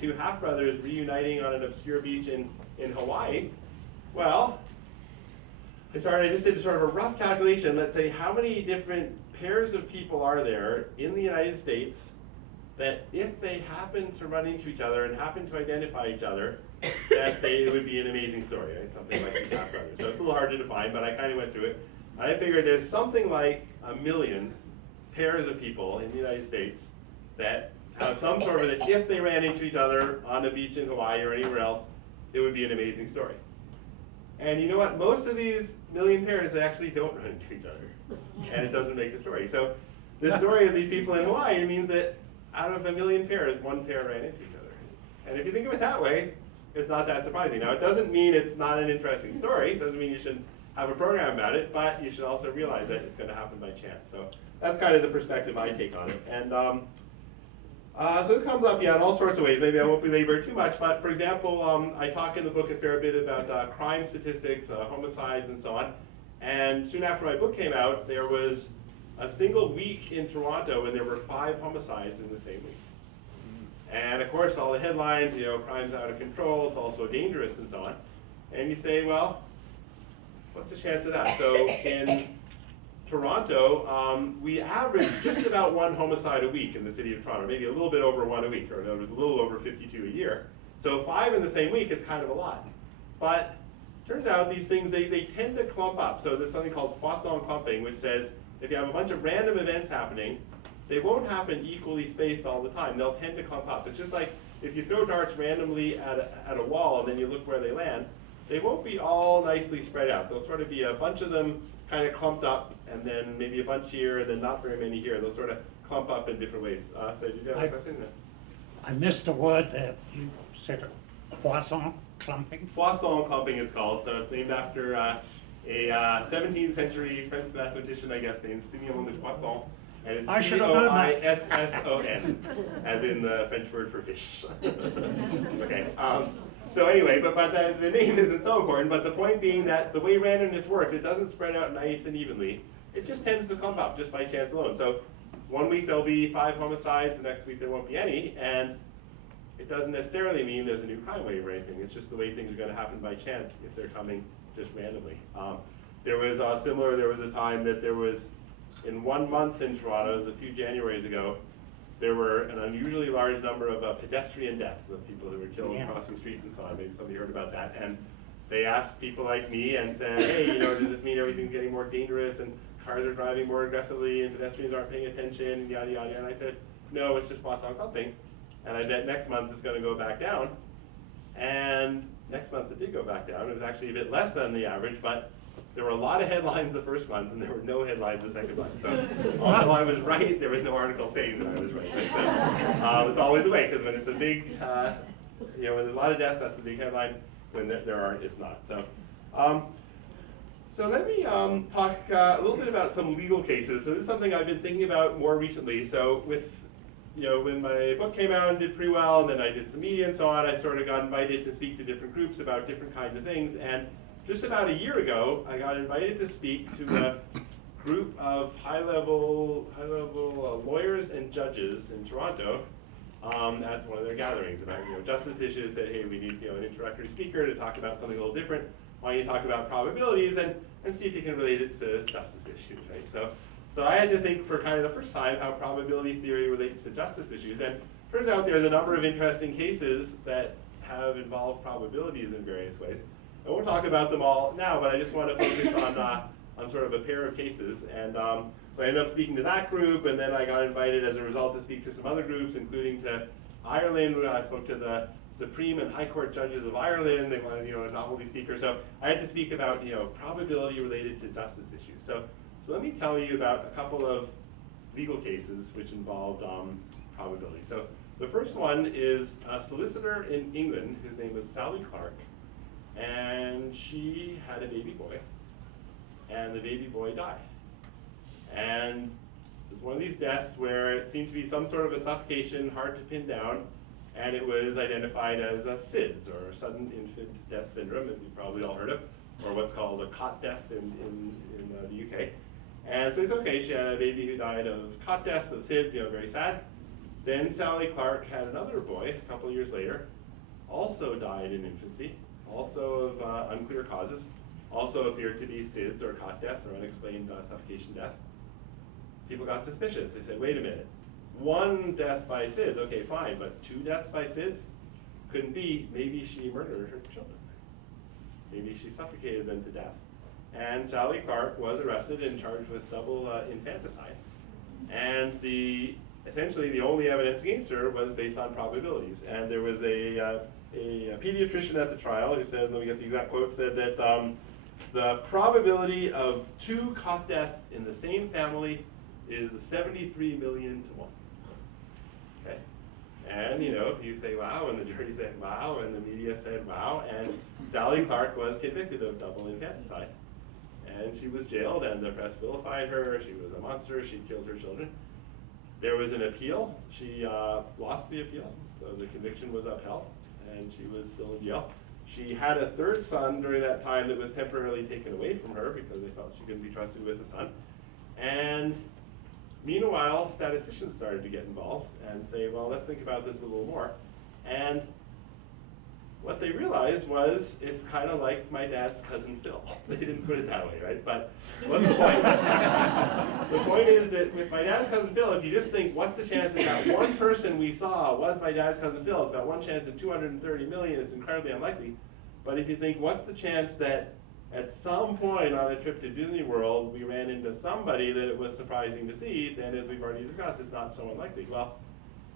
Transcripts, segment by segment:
two half-brothers reuniting on an obscure beach in Hawaii. Well, I just did sort of a rough calculation. Let's say how many different pairs of people are there in the United States that if they happen to run into each other and happen to identify each other, that it would be an amazing story, right? Something like these half-brothers. So it's a little hard to define, but I kind of went through it. I figured there's something like 1 million pairs of people in the United States that have some sort of, that if they ran into each other on a beach in Hawaii or anywhere else, it would be an amazing story. And you know what? Most of these 1 million pairs, they actually don't run into each other. And it doesn't make the story. So the story of these people in Hawaii means that out of 1 million pairs, 1 pair ran into each other. And if you think of it that way, it's not that surprising. Now, it doesn't mean it's not an interesting story. It doesn't mean you should have a program about it, but you should also realize that it's going to happen by chance. So that's kind of the perspective I take on it. And so it comes up, in all sorts of ways. Maybe I won't belabor it too much, but for example, I talk in the book a fair bit about crime statistics, homicides, and so on. And soon after my book came out, there was a single week in Toronto when there were 5 homicides in the same week. And of course, all the headlines, crime's out of control, it's also dangerous, and so on. And you say, well, what's the chance of that? So in Toronto, we averaged just about 1 homicide a week in the city of Toronto, maybe a little bit over 1 a week, or it was a little over 52 a year. So 5 in the same week is kind of a lot. But turns out these things, they tend to clump up. So there's something called Poisson clumping, which says if you have a bunch of random events happening, they won't happen equally spaced all the time. They'll tend to clump up. It's just like if you throw darts randomly at a wall and then you look where they land, they won't be all nicely spread out. They'll sort of be a bunch of them kind of clumped up, and then maybe a bunch here, and then not very many here. They'll sort of clump up in different ways. So did you have a question? I missed a word that you said, Poisson clumping. Poisson clumping it's called. So it's named after a 17th century French mathematician, I guess, named Simeon de Poisson. And it's Poisson, as in the French word for fish. Okay. So anyway, but the name isn't so important, but the point being that the way randomness works, it doesn't spread out nice and evenly. It just tends to clump up just by chance alone. So 1 week there'll be 5 homicides, the next week there won't be any, and it doesn't necessarily mean there's a new crime wave or anything. It's just the way things are going to happen by chance if they're coming just randomly. There was a time that there was, in 1 month in Toronto, it was a few Januaries ago, there were an unusually large number of pedestrian deaths, of people who were killed crossing streets and so on. Maybe somebody heard about that. And they asked people like me and said, hey, does this mean everything's getting more dangerous and cars are driving more aggressively and pedestrians aren't paying attention, and yada, yada. And I said, no, it's just Poisson clumping. And I bet next month it's going to go back down. And next month it did go back down. It was actually a bit less than the average, but there were a lot of headlines the first month, and there were no headlines the second month. So although I was right, there was no article saying that I was right. So, it's always the way, because when it's a big, when there's a lot of deaths, that's the big headline. When there aren't, it's not. So, so let me talk a little bit about some legal cases. So this is something I've been thinking about more recently. So with, when my book came out and did pretty well, and then I did some media and so on, I sort of got invited to speak to different groups about different kinds of things. And just about a year ago, I got invited to speak to a group of high-level lawyers and judges in Toronto at one of their gatherings about justice issues. Said, hey, we need an introductory speaker to talk about something a little different. Why don't you talk about probabilities and see if you can relate it to justice issues, right? So I had to think for kind of the first time how probability theory relates to justice issues. And turns out there's a number of interesting cases that have involved probabilities in various ways. I won't talk about them all now, but I just want to focus on sort of a pair of cases. And so I ended up speaking to that group, and then I got invited as a result to speak to some other groups, including to Ireland. I spoke to the Supreme and High Court judges of Ireland. They wanted a novelty speaker. So I had to speak about probability related to justice issues. So let me tell you about a couple of legal cases which involved probability. So the first one is a solicitor in England whose name was Sally Clark. And she had a baby boy, and the baby boy died. And it was one of these deaths where it seemed to be some sort of a suffocation, hard to pin down, and it was identified as a SIDS, or sudden infant death syndrome, as you've probably all heard of, or what's called a cot death in the UK. And so it's okay, she had a baby who died of cot death, of SIDS, very sad. Then Sally Clark had another boy a couple of years later, also died in infancy, also of unclear causes, also appeared to be SIDS or cot death or unexplained suffocation death. People got suspicious. They said, wait a minute, one death by SIDS, okay, fine, but two deaths by SIDS? Couldn't be. Maybe she murdered her children. Maybe she suffocated them to death. And Sally Clark was arrested and charged with double infanticide. And essentially the only evidence against her was based on probabilities. And there was a pediatrician at the trial who said, let me get the exact quote, said that the probability of two cot deaths in the same family is 73 million to 1. Okay? And you say wow, and the jury said wow, and the media said wow, and Sally Clark was convicted of double infanticide. And she was jailed, and the press vilified her. She was a monster. She killed her children. There was an appeal. She lost the appeal, so the conviction was upheld, and she was still in jail. She had a third son during that time that was temporarily taken away from her because they felt she couldn't be trusted with a son. And meanwhile, statisticians started to get involved and say, well, let's think about this a little more. And what they realized was, it's kind of like my dad's cousin Phil. They didn't put it that way, right? But what's the point? The point is that with my dad's cousin Phil, if you just think, what's the chance that that one person we saw was my dad's cousin Phil? It's about one chance in 230 million. It's incredibly unlikely. But if you think, what's the chance that at some point on a trip to Disney World, we ran into somebody that it was surprising to see, then as we've already discussed, it's not so unlikely. Well,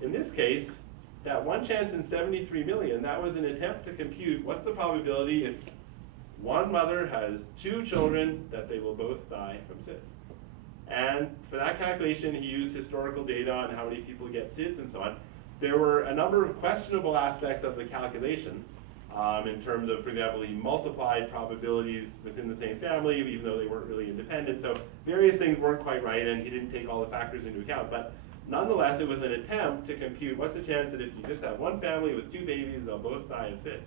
in this case, that one chance in 73 million, that was an attempt to compute what's the probability if one mother has two children that they will both die from SIDS. And for that calculation, he used historical data on how many people get SIDS and so on. There were a number of questionable aspects of the calculation in terms of, for example, he multiplied probabilities within the same family, even though they weren't really independent. So various things weren't quite right, and he didn't take all the factors into account. But nonetheless, it was an attempt to compute what's the chance that if you just have one family with two babies, they'll both die of SIDS.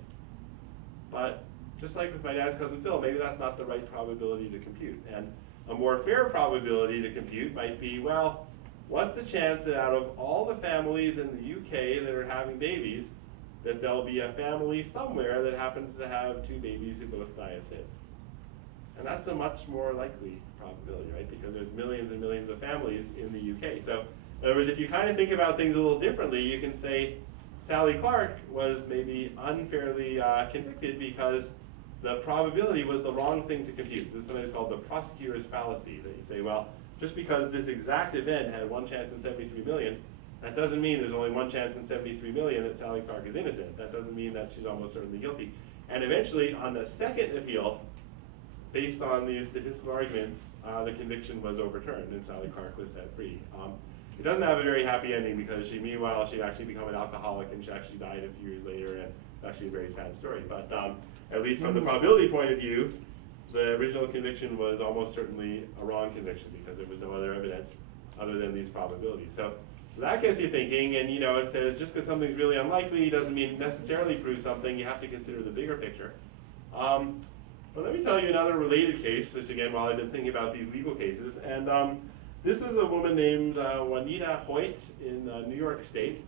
But just like with my dad's cousin Phil, maybe that's not the right probability to compute. And a more fair probability to compute might be, well, what's the chance that out of all the families in the UK that are having babies, that there'll be a family somewhere that happens to have two babies who both die of SIDS? And that's a much more likely probability, right? Because there's millions and millions of families in the UK. So in other words, if you kind of think about things a little differently, you can say Sally Clark was maybe unfairly convicted because the probability was the wrong thing to compute. This is something that's called the prosecutor's fallacy, that you say, well, just because this exact event had one chance in 73 million, that doesn't mean there's only one chance in 73 million that Sally Clark is innocent. That doesn't mean that she's almost certainly guilty. And eventually, on the second appeal, based on these statistical arguments, the conviction was overturned and Sally Clark was set free. It doesn't have a very happy ending because meanwhile, she'd actually become an alcoholic and she actually died a few years later, and it's actually a very sad story. But at least from the probability point of view, the original conviction was almost certainly a wrong conviction because there was no other evidence other than these probabilities. So that gets you thinking, and it says just because something's really unlikely doesn't mean necessarily prove something. You have to consider the bigger picture. But let me tell you another related case, which again, while I've been thinking about these legal cases, and this is a woman named Juanita Hoyt in New York State,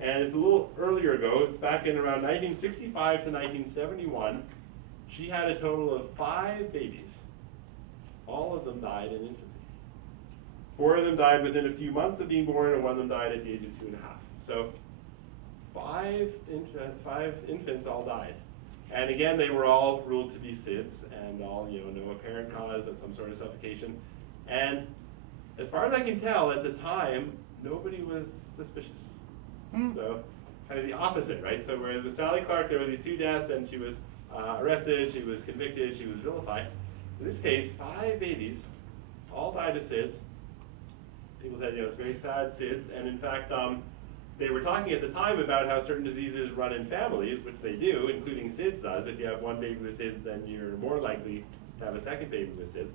and it's a little earlier ago. It's back in around 1965 to 1971. She had a total of 5 babies. All of them died in infancy. 4 of them died within a few months of being born, and 1 of them died at the age of 2.5. So 5 infants all died. And again, they were all ruled to be SIDS, and all, no apparent cause, but some sort of suffocation. And as far as I can tell, at the time, nobody was suspicious. So kind of the opposite, right? So whereas with Sally Clark, there were these 2 deaths, and she was arrested, she was convicted, she was vilified. In this case, 5 babies all died of SIDS. People said, it's very sad, SIDS, and in fact, they were talking at the time about how certain diseases run in families, which they do, including SIDS does. If you have one baby with SIDS, then you're more likely to have a second baby with SIDS.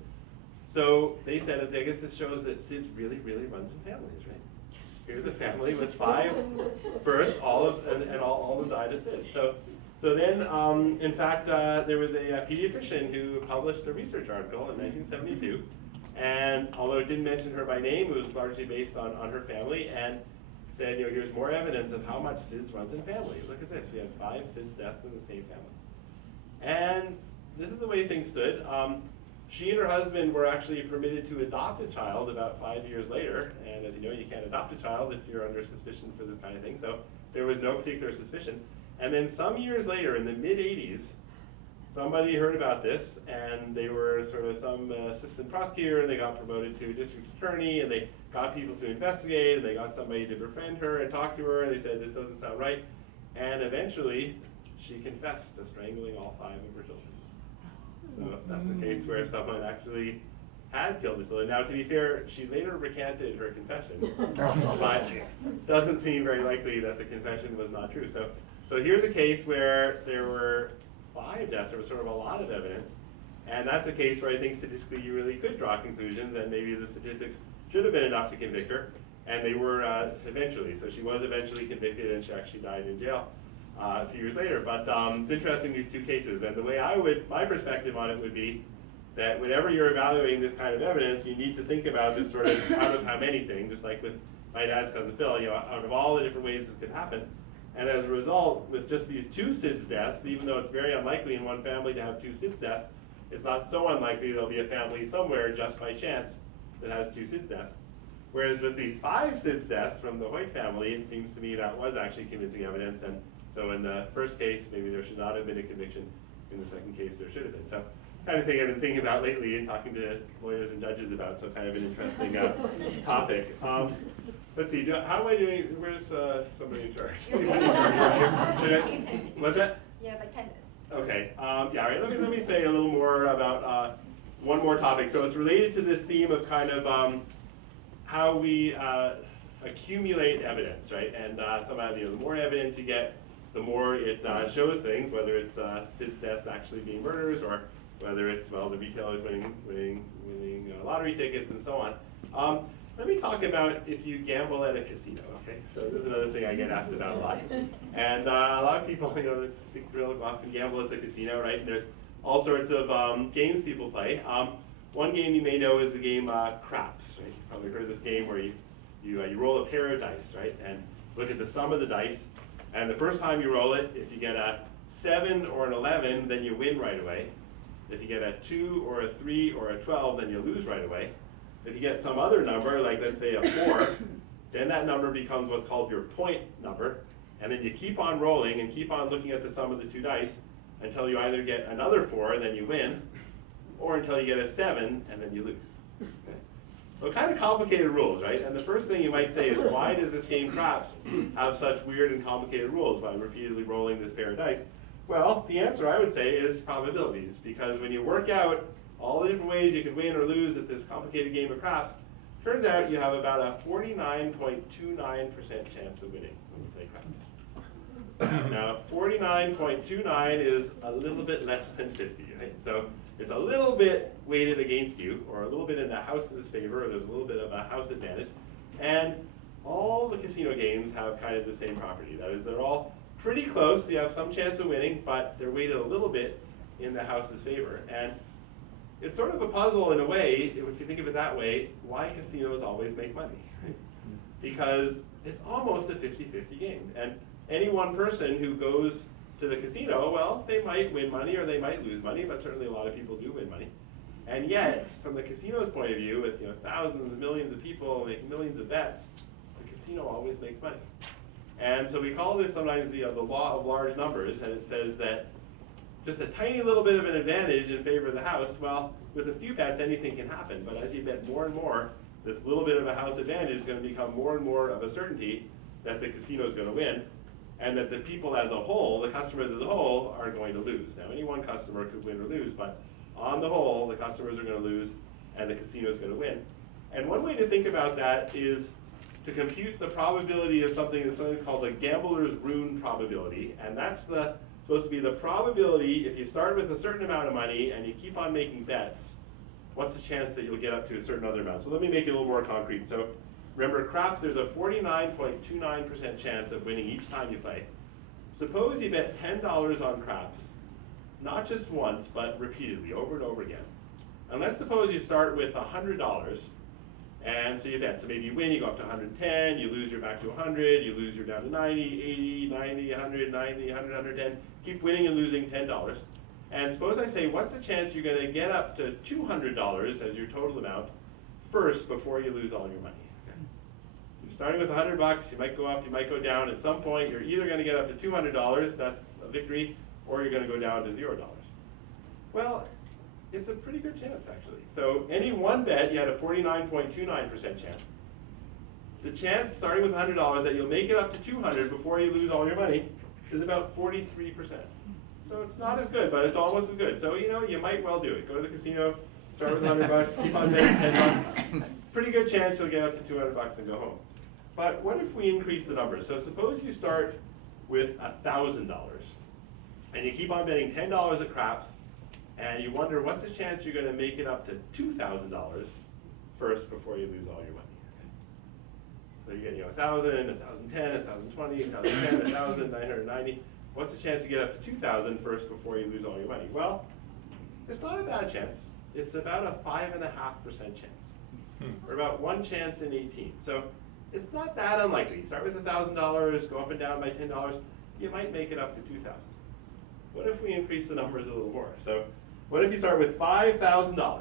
So they said, I guess this shows that SIDS really, really runs in families, right? Here's a family with 5 births, all of them died of SIDS. So then, in fact, there was a pediatrician who published a research article in 1972, and although it didn't mention her by name, it was largely based on her family, and said, here's more evidence of how much SIDS runs in families. Look at this, we have 5 SIDS deaths in the same family. And this is the way things stood. She and her husband were actually permitted to adopt a child about 5 years later, and as you know, you can't adopt a child if you're under suspicion for this kind of thing, so there was no particular suspicion. And then some years later, in the mid-80s, somebody heard about this, and they were sort of some assistant prosecutor, and they got promoted to district attorney, and they got people to investigate, and they got somebody to befriend her and talk to her, and they said, this doesn't sound right. And eventually, she confessed to strangling all 5 of her children. So that's a case where someone actually had killed his children. Now, to be fair, she later recanted her confession, but doesn't seem very likely that the confession was not true. So here's a case where there were 5 deaths. There was sort of a lot of evidence, and that's a case where I think statistically you really could draw conclusions, and maybe the statistics should have been enough to convict her, and they were eventually. So she was eventually convicted, and she actually died in jail a few years later. But it's interesting, these 2 cases, and the way my perspective on it would be that whenever you're evaluating this kind of evidence, you need to think about this sort of out of how many thing, just like with my dad's cousin Phil, out of all the different ways this could happen. And as a result, with just these 2 SIDS deaths, even though it's very unlikely in one family to have 2 SIDS deaths, it's not so unlikely there'll be a family somewhere just by chance that has 2 SIDS deaths. Whereas with these 5 SIDS deaths from the Hoyt family, it seems to me that was actually convincing evidence. And so in the first case, maybe there should not have been a conviction. In the second case, there should have been. So kind of thing I've been thinking about lately and talking to lawyers and judges about, so kind of an interesting topic. Let's see, how am I doing? Where's somebody in charge? What's that? Yeah, like 10 minutes. Okay, yeah, all right, let me say a little more about one more topic. So it's related to this theme of kind of how we accumulate evidence, right? And somehow, the more evidence you get, the more it shows things, whether it's SIDS deaths actually being murders, or whether it's, well, the retailers winning lottery tickets and so on. Let me talk about if you gamble at a casino, okay? So this is another thing I get asked about a lot. And a lot of people, it's a big thrill to go off and gamble at the casino, right? And there's all sorts of games people play. One game you may know is the game craps, right? You've probably heard of this game where you roll a pair of dice, right? And look at the sum of the dice. And the first time you roll it, if you get a 7 or an 11, then you win right away. If you get a 2 or a 3 or a 12, then you lose right away. If you get some other number, like let's say a 4, then that number becomes what's called your point number. And then you keep on rolling and keep on looking at the sum of the 2 dice until you either get another 4 and then you win, or until you get a 7 and then you lose. Okay? So kind of complicated rules, right? And the first thing you might say is, why does this game craps have such weird and complicated rules by repeatedly rolling this pair of dice? Well, the answer I would say is probabilities, because when you work out all the different ways you could win or lose at this complicated game of craps, turns out you have about a 49.29% chance of winning when you play craps. Now, 49.29 is a little bit less than 50, right? So it's a little bit weighted against you, or a little bit in the house's favor, or there's a little bit of a house advantage. And all the casino games have kind of the same property. That is, they're all pretty close. You have some chance of winning, but they're weighted a little bit in the house's favor. And it's sort of a puzzle in a way, if you think of it that way, why casinos always make money, right? Because it's almost a 50-50 game. And any one person who goes to the casino, well, they might win money or they might lose money, but certainly a lot of people do win money. And yet, from the casino's point of view, with thousands, millions of people making millions of bets, the casino always makes money. And so we call this sometimes the law of large numbers, and it says that just a tiny little bit of an advantage in favor of the house, well, with a few bets, anything can happen. But as you bet more and more, this little bit of a house advantage is going to become more and more of a certainty that the casino is going to win, and that the people as a whole, the customers as a whole, are going to lose. Now, any one customer could win or lose, but on the whole, the customers are going to lose, and the casino is going to win. And one way to think about that is to compute the probability of something that's something called the gambler's rune probability, and that's supposed to be the probability if you start with a certain amount of money and you keep on making bets, what's the chance that you'll get up to a certain other amount? So let me make it a little more concrete. So remember, craps, there's a 49.29% chance of winning each time you play. Suppose you bet $10 on craps, not just once, but repeatedly, over and over again. And let's suppose you start with $100, And so you bet. So maybe you win, you go up to 110, you lose, you're back to 100, you lose, you're down to 90, 80, 90, 100, 90, 100, 110. Keep winning and losing $10. And suppose I say, what's the chance you're going to get up to $200 as your total amount first before you lose all your money? Okay. You're starting with $100, you might go up, you might go down. At some point, you're either going to get up to $200, that's a victory, or you're going to go down to $0. Well, it's a pretty good chance, actually. So any one bet, you had a 49.29% chance. The chance, starting with $100, that you'll make it up to 200 before you lose all your money is about 43%. So it's not as good, but it's almost as good. So, you know, you might well do it. Go to the casino, start with $100, keep on betting $10. Pretty good chance you'll get up to $200 and go home. But what if we increase the numbers? So suppose you start with $1,000, and you keep on betting $10 at craps, and you wonder what's the chance you're going to make it up to $2,000 first before you lose all your money. So you get 1,000, 1,010, 1,020, 1,010, 1,990. What's the chance you get up to 2,000 first before you lose all your money? Well, it's not a bad chance. It's about a 5.5% chance, or about 1 chance in 18. So it's not that unlikely. Start with $1,000, go up and down by $10. You might make it up to 2,000. What if we increase the numbers a little more? So what if you start with $5,000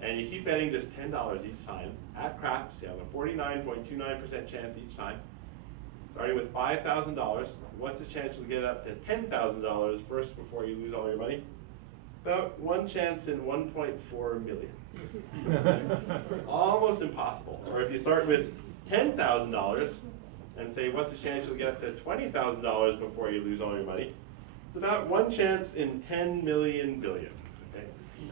and you keep betting just $10 each time at craps? You have a 49.29% chance each time. Starting with $5,000, what's the chance you'll get up to $10,000 first before you lose all your money? About 1 chance in 1.4 million. Almost impossible. Or if you start with $10,000 and say, what's the chance you'll get up to $20,000 before you lose all your money? It's about 1 chance in 10 million billion. Okay?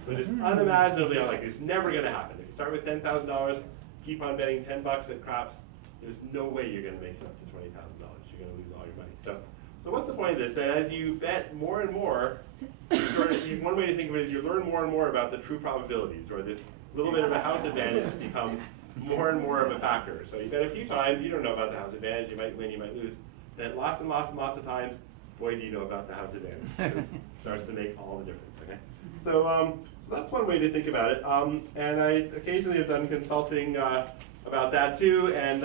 So just unimaginably unlikely. It's never going to happen. If you start with $10,000, keep on betting $10 at craps, there's no way you're going to make it up to $20,000. You're going to lose all your money. So what's the point of this? That as you bet more and more, one way to think of it is you learn more and more about the true probabilities, or this little bit of a house advantage becomes more and more of a factor. So you bet a few times, you don't know about the house advantage, you might win, you might lose. Then lots and lots and lots of times, boy, do you know about the house advantage. It starts to make all the difference, okay? So that's one way to think about it. And I occasionally have done consulting about that too, and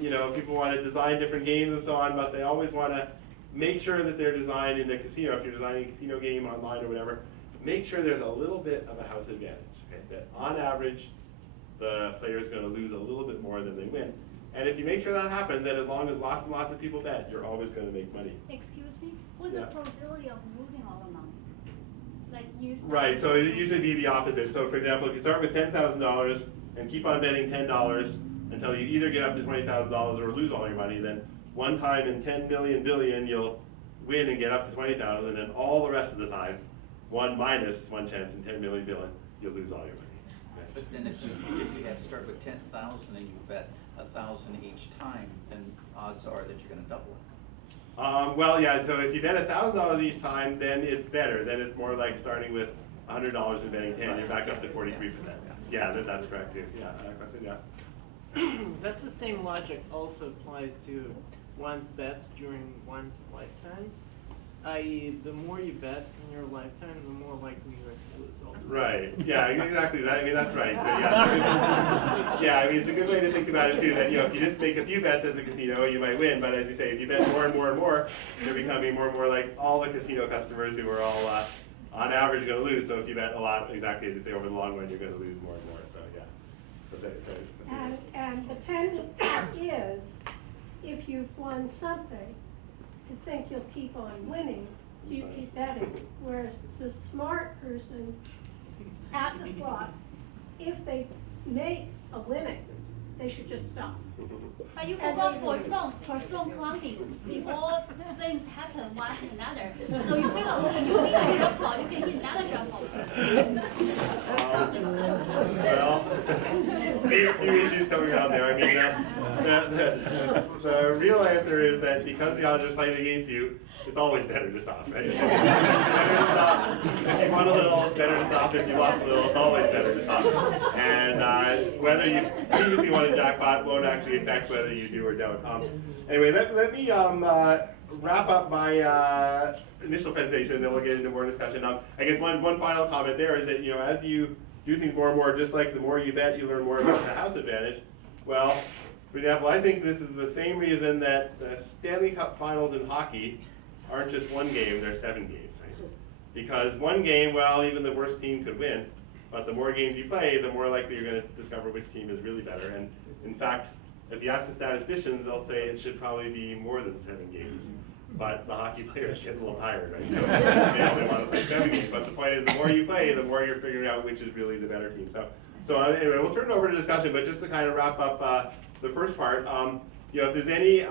you know, people want to design different games and so on, but they always want to make sure that they're designed in the casino. If you're designing a casino game online or whatever, make sure there's a little bit of a house advantage, okay? That on average, the player is going to lose a little bit more than they win. And if you make sure that happens, then as long as lots and lots of people bet, you're always going to make money. Excuse me? What's the probability of losing all the money? Like you start Right, so it usually be the opposite. So for example, if you start with $10,000 and keep on betting $10 until you either get up to $20,000 or lose all your money, then one time in 10 million billion, you'll win and get up to 20,000, and all the rest of the time, 1 minus 1 chance in 10 million billion, you'll lose all your money. But then if you had to start with 10,000 and you bet 1,000 each time, then odds are that you're going to double it. Well, yeah, so if you bet $1,000 each time, then it's better. Then it's more like starting with $100 and betting 10, you're back up to 43%. Yeah, that's correct too. Yeah, question, yeah. That's the same logic also applies to one's bets during one's lifetime. I.e., the more you bet in your lifetime, the more likely you are to lose all the Right. Yeah, exactly. I mean, that's right. So, yeah, yeah, I mean, it's a good way to think about it too, that, you know, if you just make a few bets at the casino, you might win. But as you say, if you bet more and more and more, you're becoming more and more like all the casino customers who are all, on average, going to lose. So if you bet a lot, exactly as you say, over the long run, you're going to lose more and more. So, yeah. And the tendon is, if you've won something, to think you'll keep on winning, so you keep betting. Whereas the smart person at the slots, if they make a limit, they should just stop. But you forgot for some climbing, all things happen one after another. So you figure you make a jump ball, you can hit another jump ball. Well, a few issues coming out there. I mean, the real answer is that because the odds are slightly against you, it's always better to stop, right? Better to stop. If you won a little, it's better to stop. If you lost a little, it's always better to stop. And whether you previously won a jackpot won't actually affect whether you do or don't. Anyway, let me wrap up my initial presentation, then we'll get into more discussion. I guess one final comment there is that, you know, as you do things more and more, just like the more you bet, you learn more about the house advantage. Well, for example, I think this is the same reason that the Stanley Cup finals in hockey aren't just one game, they're 7 games, right? Because one game, well, even the worst team could win, but the more games you play, the more likely you're going to discover which team is really better. And in fact, if you ask the statisticians, they'll say it should probably be more than 7 games. But the hockey players get a little tired, right? So they only want to play 7 games. But the point is, the more you play, the more you're figuring out which is really the better team. So anyway, we'll turn it over to discussion. But just to kind of wrap up the first part, you know, if there's any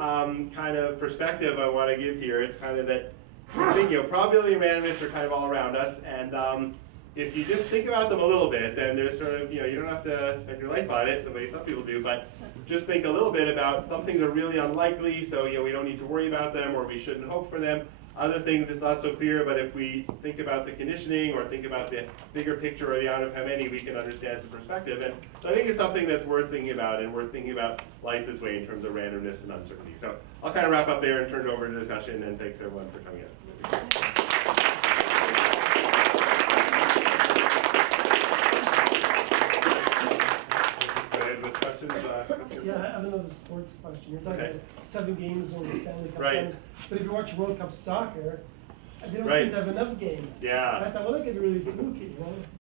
kind of perspective I want to give here, it's kind of that I think, you know, probability and randomness are kind of all around us. And if you just think about them a little bit, then there's sort of, you know, you don't have to spend your life on it the way some people do, but just think a little bit about some things are really unlikely, so, you know, we don't need to worry about them, or we shouldn't hope for them. Other things, it's not so clear, but if we think about the conditioning or think about the bigger picture or the out of how many, we can understand some perspective. And so I think it's something that's worth thinking about, and worth thinking about life this way in terms of randomness and uncertainty. So I'll kind of wrap up there and turn it over to discussion, and thanks everyone for coming in. Yeah, I have another sports question. You're talking about 7 games on the Stanley Cup Right. Finals, but if you watch World Cup soccer, they don't Right. seem to have enough games. Yeah. I thought, well, that could be really fluky, you know?